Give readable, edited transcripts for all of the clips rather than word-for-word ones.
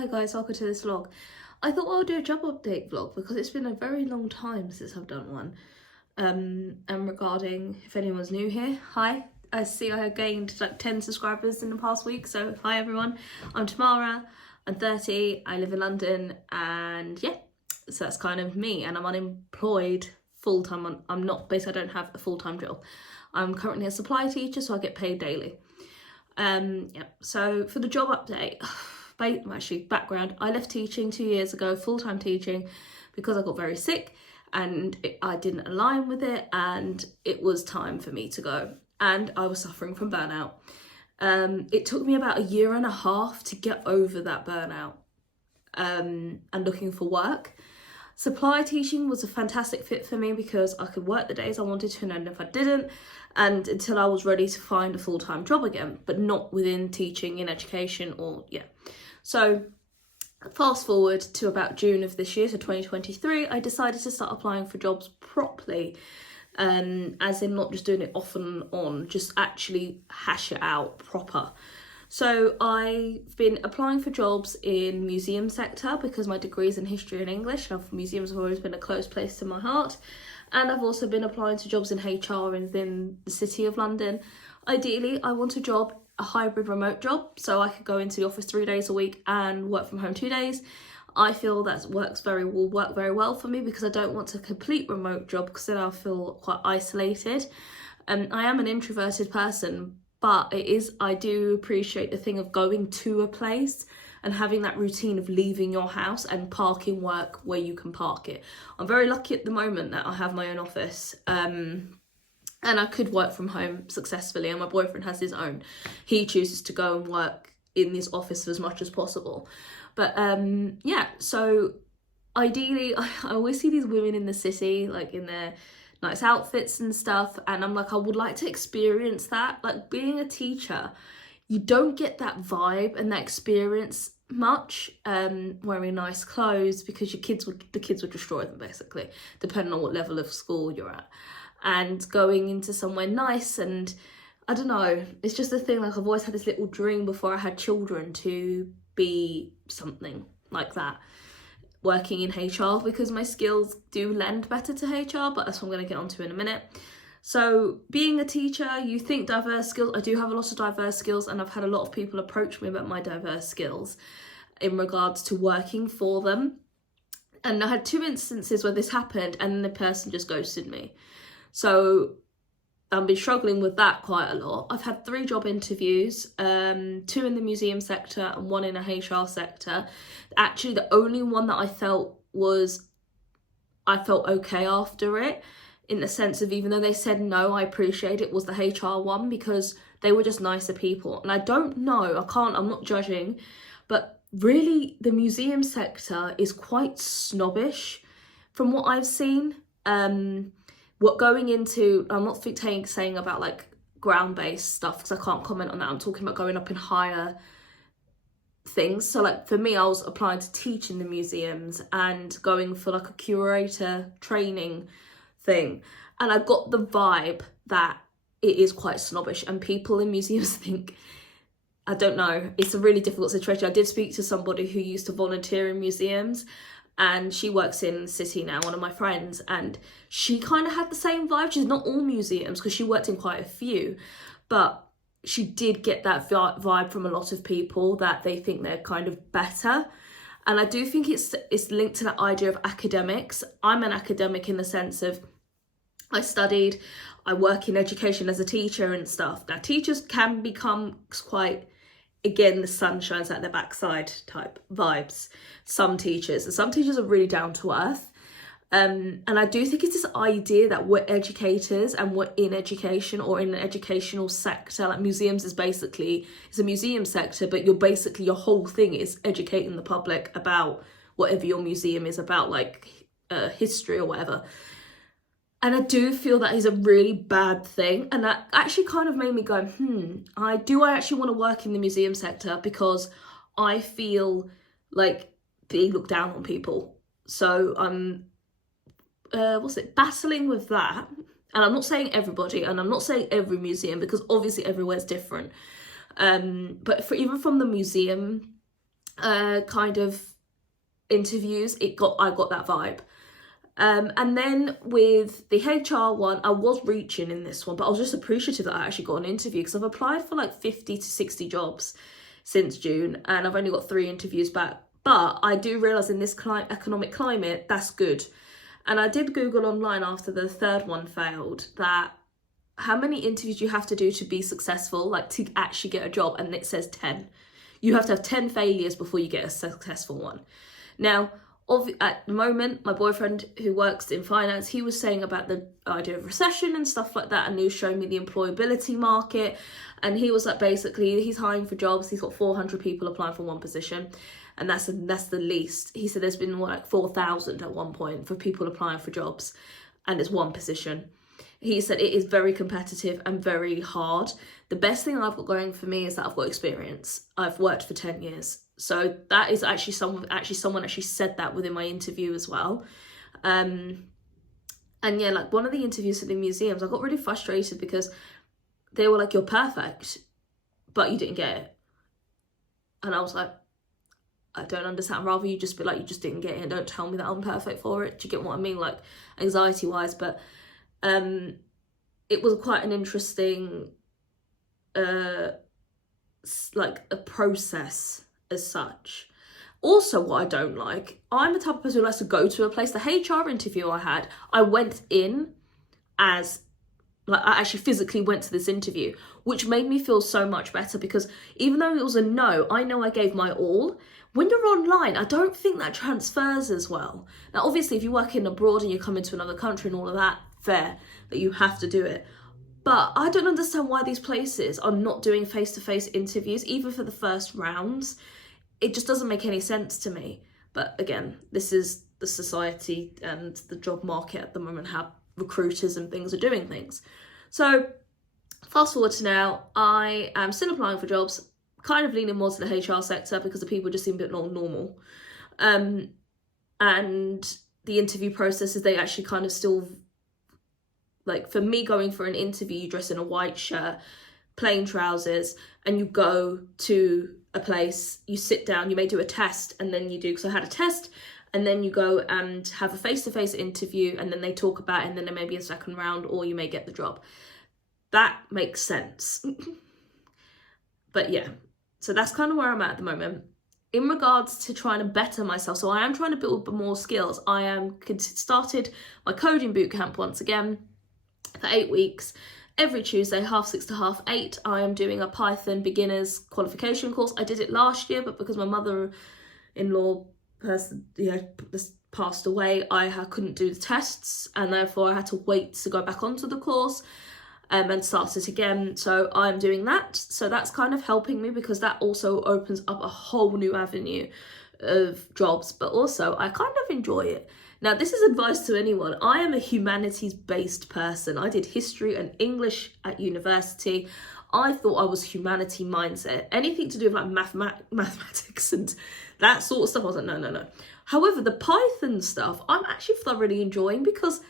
Hi guys, welcome to this vlog. I thought I'll do a job update vlog because it's been a very long time since I've done one. And regarding, if anyone's new here, hi. I see I have gained like 10 subscribers in the past week, so hi everyone. I'm Tamara, I'm 30, I live in London, and yeah, so that's kind of me, and I'm unemployed full-time. I'm not, basically I don't have a full-time job. I'm currently a supply teacher, so I get paid daily. Yeah, so for the job update, actually background, I left teaching 2 years ago, full-time teaching, because I got very sick and I didn't align with it, and it was time for me to go, and I was suffering from burnout. It took me about 1.5 years to get over that burnout and looking for work. Supply teaching was a fantastic fit for me because I could work the days I wanted to, and then if I didn't, and until I was ready to find a full-time job again, but not within teaching in education or yeah. So fast forward to about June of this year, so 2023, I decided to start applying for jobs properly, as in not just doing it off and on, just actually hash it out proper. So I've been applying for jobs in museum sector because my degree's in history and English, and museums have always been a close place to my heart. And I've also been applying to jobs in HR within the City of London. Ideally, I want a hybrid remote job, so I could go into the office 3 days a week and work from home 2 days. I feel that will work very well for me because I don't want a complete remote job because then I'll feel quite isolated. I am an introverted person, but I do appreciate the thing of going to a place and having that routine of leaving your house and parking work where you can park it. I'm very lucky at the moment that I have my own office, and I could work from home successfully, and my boyfriend has his own. He chooses to go and work in this office as much as possible. But yeah, so ideally, I always see these women in the city, like in their nice outfits and stuff, and I'm like, I would like to experience that. Like, being a teacher, you don't get that vibe and that experience much wearing nice clothes, because the kids would destroy them basically, depending on what level of school you're at. And going into somewhere nice, and I don't know, it's just a thing. Like, I've always had this little dream before I had children to be something like that, working in HR, because my skills do lend better to HR, but that's what I'm going to get onto in a minute. So being a teacher, you think diverse skills. I do have a lot of diverse skills, and I've had a lot of people approach me about my diverse skills in regards to working for them. And I had 2 instances where this happened and the person just ghosted me. So I've been struggling with that quite a lot. I've had 3 job interviews, 2 in the museum sector and 1 in a HR sector. Actually, the only one that I felt okay after it, in the sense of, even though they said no, I appreciate it, was the HR one, because they were just nicer people. And I don't know, I'm not judging, but really the museum sector is quite snobbish from what I've seen. What going into, I'm not saying about like ground-based stuff because I can't comment on that. I'm talking about going up in higher things. So like for me, I was applying to teach in the museums and going for like a curator training thing, and I got the vibe that it is quite snobbish, and people in museums think, I don't know, it's a really difficult situation. I did speak to somebody who used to volunteer in museums, and she works in the city now, one of my friends, and she kind of had the same vibe. She's not all museums because she worked in quite a few, but she did get that vibe from a lot of people that they think they're kind of better. And I do think it's linked to that idea of academics. I'm an academic in the sense of I studied, I work in education as a teacher and stuff. Now, teachers can become quite, again, the sun shines out their backside type vibes. Some teachers are really down to earth. And I do think it's this idea that we're educators and we're in education or in an educational sector. Like, museums is basically, it's a museum sector, but your whole thing is educating the public about whatever your museum is about, like history or whatever. And I do feel that is a really bad thing. And that actually kind of made me go, I actually want to work in the museum sector, because I feel like being looked down on people. So I'm battling with that. And I'm not saying everybody, and I'm not saying every museum, because obviously everywhere's different. But even from the museum kind of interviews, I got that vibe. And then with the HR one, I was reaching in this one, but I was just appreciative that I actually got an interview, because I've applied for like 50 to 60 jobs since June, and I've only got 3 interviews back. But I do realise in this economic climate, that's good. And I did Google online after the 3rd one failed that how many interviews you have to do to be successful, like to actually get a job, and it says 10. You have to have 10 failures before you get a successful one. Now, at the moment, my boyfriend who works in finance, he was saying about the idea of recession and stuff like that, and he was showing me the employability market, and he was like, basically he's hiring for jobs, he's got 400 people applying for one position, and that's the least. He said there's been like 4,000 at one point for people applying for jobs, and it's one position. He said it is very competitive and very hard. The best thing I've got going for me is that I've got experience. I've worked for 10 years. So that is actually someone actually said that within my interview as well. And yeah, like one of the interviews at the museums, I got really frustrated because they were like, you're perfect, but you didn't get it. And I was like, I don't understand. Rather you just be like, you just didn't get it, and don't tell me that I'm perfect for it. Do you get what I mean? Like anxiety wise, but it was quite an interesting like a process as such. Also, what I don't like, I'm the type of person who likes to go to a place. The HR interview I had, I went in as like I actually physically went to this interview, which made me feel so much better, because even though it was a no, I know I gave my all. When you're online, I don't think that transfers as well. Now, obviously, if you're working abroad and you come into another country and all of that, fair, that you have to do it. But I don't understand why these places are not doing face-to-face interviews, even for the first rounds. It just doesn't make any sense to me. But again, this is the society and the job market at the moment, how recruiters and things are doing things. So fast forward to now, I am still applying for jobs, kind of leaning more to the HR sector because the people just seem a bit more normal. And the interview processes, they actually kind of still, like for me going for an interview, you dress in a white shirt, plain trousers, and you go to a place, you sit down, you may do a test, and then you do, because I had a test, and then you go and have a face-to-face interview, and then they talk about it, and then there may be a second round, or you may get the job. That makes sense. But yeah, so that's kind of where I'm at the moment. In regards to trying to better myself, so I am trying to build more skills. I am started my coding bootcamp once again for 8 weeks. Every Tuesday, 6:30 to 8:30, I am doing a Python beginners qualification course. I did it last year, but because my mother-in-law passed away, I couldn't do the tests, and therefore I had to wait to go back onto the course and start it again. So I'm doing that. So that's kind of helping me, because that also opens up a whole new avenue of jobs, but also I kind of enjoy it. Now, this is advice to anyone. I am a humanities-based person. I did history and English at university. I thought I was humanity mindset. Anything to do with like mathematics and that sort of stuff, I was like, no. However, the Python stuff, I'm actually thoroughly enjoying, because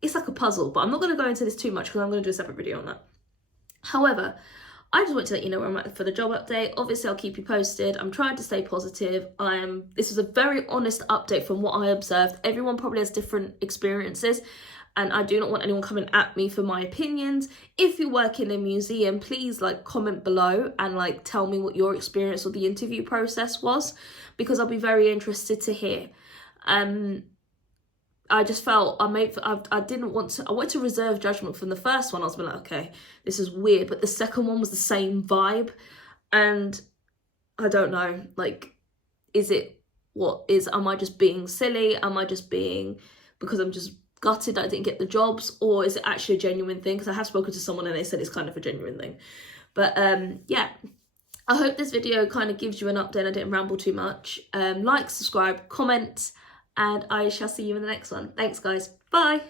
it's like a puzzle, but I'm not going to go into this too much because I'm going to do a separate video on that. However, I just want to let you know where I'm at for the job update. Obviously, I'll keep you posted. I'm trying to stay positive. This is a very honest update from what I observed. Everyone probably has different experiences, and I do not want anyone coming at me for my opinions. If you work in a museum, please like comment below and like tell me what your experience or the interview process was, because I'll be very interested to hear. I just felt I wanted to reserve judgment from the first one. I was like, okay, this is weird, but the second one was the same vibe, and I don't know, like, am I just being silly? Am I just being, because I'm just gutted that I didn't get the jobs, or is it actually a genuine thing? Because I have spoken to someone and they said it's kind of a genuine thing. But yeah, I hope this video kind of gives you an update. I didn't ramble too much. Like, subscribe, comment, and I shall see you in the next one. Thanks, guys. Bye.